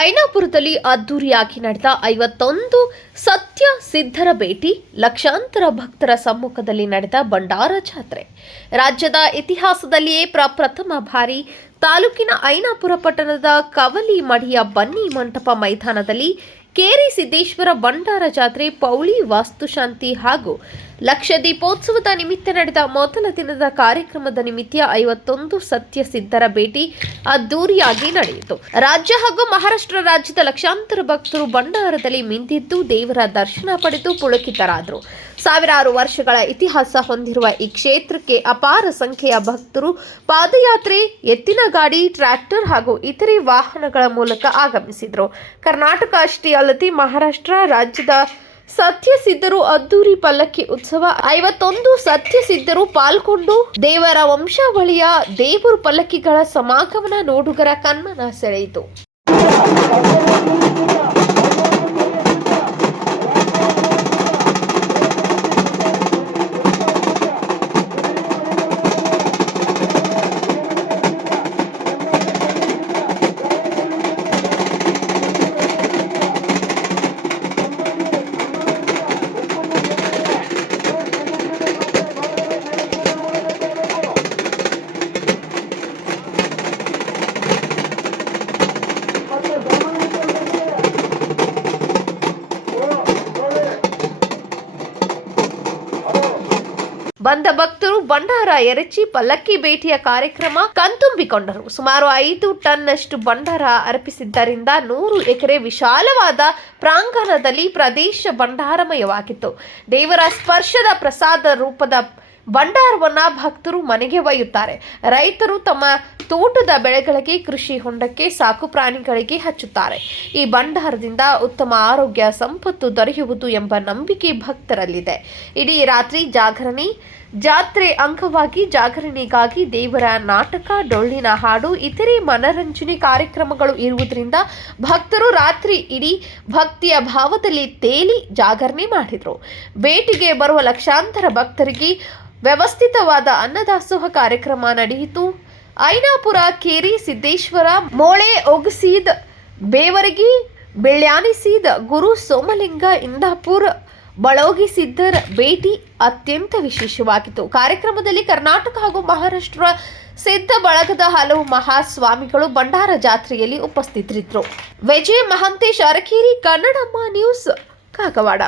ಐನಾಪುರದಲ್ಲಿ ಅದ್ದೂರಿಯಾಗಿ ನಡೆದ 51 ಸತ್ಯ ಸಿದ್ಧರ ಭೇಟಿ, ಲಕ್ಷಾಂತರ ಭಕ್ತರ ಸಮ್ಮುಖದಲ್ಲಿ ನಡೆದ ಭಂಡಾರ ಜಾತ್ರೆ. ರಾಜ್ಯದ ಇತಿಹಾಸದಲ್ಲಿಯೇ ಪ್ರಪ್ರಥಮ ಬಾರಿ ತಾಲೂಕಿನ ಐನಾಪುರ ಪಟ್ಟಣದ ಕವಲಿ ಮಡಿಯ ಬನ್ನಿ ಮಂಟಪ ಮೈದಾನದಲ್ಲಿ ಕೇರಿ ಸಿದ್ದೇಶ್ವರ ಭಂಡಾರ ಜಾತ್ರೆ, ಪೌಳಿ ವಾಸ್ತುಶಾಂತಿ ಹಾಗೂ ಲಕ್ಷ ದೀಪೋತ್ಸವದ ನಿಮಿತ್ತ ನಡೆದ ಮೊದಲ ದಿನದ ಕಾರ್ಯಕ್ರಮದ ನಿಮಿತ್ತ 51 ಸತ್ಯ ಸಿದ್ಧರ ಭೇಟಿ ಅದ್ದೂರಿಯಾಗಿ ನಡೆಯಿತು. ರಾಜ್ಯ ಹಾಗೂ ಮಹಾರಾಷ್ಟ್ರ ರಾಜ್ಯದ ಲಕ್ಷಾಂತರ ಭಕ್ತರು ಭಂಡಾರದಲ್ಲಿ ಮಿಂದಿದ್ದು ದೇವರ ದರ್ಶನ ಪಡೆದು ಪುಳಕಿತರಾದರು. ಸಾವಿರಾರು ವರ್ಷಗಳ ಇತಿಹಾಸ ಹೊಂದಿರುವ ಈ ಕ್ಷೇತ್ರಕ್ಕೆ ಅಪಾರ ಸಂಖ್ಯೆಯ ಭಕ್ತರು ಪಾದಯಾತ್ರೆ, ಎತ್ತಿನ ಗಾಡಿ, ಟ್ರ್ಯಾಕ್ಟರ್ ಹಾಗೂ ಇತರೆ ವಾಹನಗಳ ಮೂಲಕ ಆಗಮಿಸಿದರು. ಕರ್ನಾಟಕ ಅಷ್ಟೇ ಅಲ್ಲದೆ ಮಹಾರಾಷ್ಟ್ರ ರಾಜ್ಯದ ಸತ್ಯ ಸಿದ್ಧರು ಅದ್ದೂರಿ ಪಲ್ಲಕ್ಕಿ ಉತ್ಸವ 51 ಸತ್ಯ ಸಿದ್ಧರು ಪಾಲ್ಗೊಂಡು ದೇವರ ವಂಶಾವಳಿಯ ದೇವರು ಪಲ್ಲಕ್ಕಿಗಳ ಸಮಾಗಮನ ನೋಡುಗರ ಕಣ್ಮನ ಸೆಳೆಯಿತು. ಬಂದ ಭಕ್ತರು ಭಂಡಾರ ಎರಚಿ ಪಲ್ಲಕ್ಕಿ ಭೇಟಿಯ ಕಾರ್ಯಕ್ರಮ ಕಣ್ತುಂಬಿಕೊಂಡರು. ಸುಮಾರು 5 ಟನ್ನಷ್ಟು ಭಂಡಾರ ಅರ್ಪಿಸಿದ್ದರಿಂದ 100 ಎಕರೆ ವಿಶಾಲವಾದ ಪ್ರಾಂಗಣದಲ್ಲಿ ಪ್ರದೇಶ ಭಂಡಾರಮಯವಾಗಿತ್ತು. ದೇವರ ಸ್ಪರ್ಶದ ಪ್ರಸಾದ ರೂಪದ ಭಂಡಾರವನ್ನ ಭಕ್ತರು ಮನೆಗೆ ಒಯ್ಯುತ್ತಾರೆ. ರೈತರು ತಮ್ಮ ತೋಟದ ಬೆಳೆಗಳಿಗೆ, ಕೃಷಿ ಹೊಂಡಕ್ಕೆ, ಸಾಕು ಪ್ರಾಣಿಗಳಿಗೆ ಹಚ್ಚುತ್ತಾರೆ. ಈ ಭಂಡಾರದಿಂದ ಉತ್ತಮ ಆರೋಗ್ಯ, ಸಂಪತ್ತು ದೊರೆಯುವುದು ಎಂಬ ನಂಬಿಕೆ ಭಕ್ತರಲ್ಲಿದೆ. ಇಡೀ ರಾತ್ರಿ ಜಾಗರಣೆ, ಜಾತ್ರೆ ಅಂಗವಾಗಿ ಜಾಗರಣೆಗಾಗಿ ದೇವರ ನಾಟಕ, ಡೊಳ್ಳಿನ ಹಾಡು, ಇತರೆ ಮನರಂಜನೆ ಕಾರ್ಯಕ್ರಮಗಳು ಇರುವುದರಿಂದ ಭಕ್ತರು ರಾತ್ರಿ ಇಡೀ ಭಕ್ತಿಯ ಭಾವದಲ್ಲಿ ತೇಲಿ ಜಾಗರಣೆ ಮಾಡಿದರು. ಭೇಟಿಗೆ ಬರುವ ಲಕ್ಷಾಂತರ ಭಕ್ತರಿಗೆ ವ್ಯವಸ್ಥಿತವಾದ ಅನ್ನದಾಸೋಹ ಕಾರ್ಯಕ್ರಮ ನಡೆಯಿತು. ಐನಾಪುರ, ಕೇರಿ ಸಿದ್ದೇಶ್ವರ, ಮೋಳೆ ಒಗಸೀದ್, ಬೇವರಗಿ, ಬೆಳ್ಯಾನಿಸೀದ್, ಗುರು ಸೋಮಲಿಂಗ, ಇಂದಾಪುರ, ಬಳೋಗಿ ಸಿದ್ಧರ ಭೇಟಿ ಅತ್ಯಂತ ವಿಶೇಷವಾಗಿತ್ತು. ಕಾರ್ಯಕ್ರಮದಲ್ಲಿ ಕರ್ನಾಟಕ ಹಾಗೂ ಮಹಾರಾಷ್ಟ್ರ ಸಿದ್ಧ ಬಳಗದ ಹಲವು ಮಹಾಸ್ವಾಮಿಗಳು ಭಂಡಾರ ಜಾತ್ರೆಯಲ್ಲಿ ಉಪಸ್ಥಿತರಿದ್ದರು. ವಿಜಯ ಮಹಾಂತೇಶ್, ಅರಕೇರಿ, ಕನ್ನಡಮ್ಮ ನ್ಯೂಸ್, ಕಾಗವಾಡ.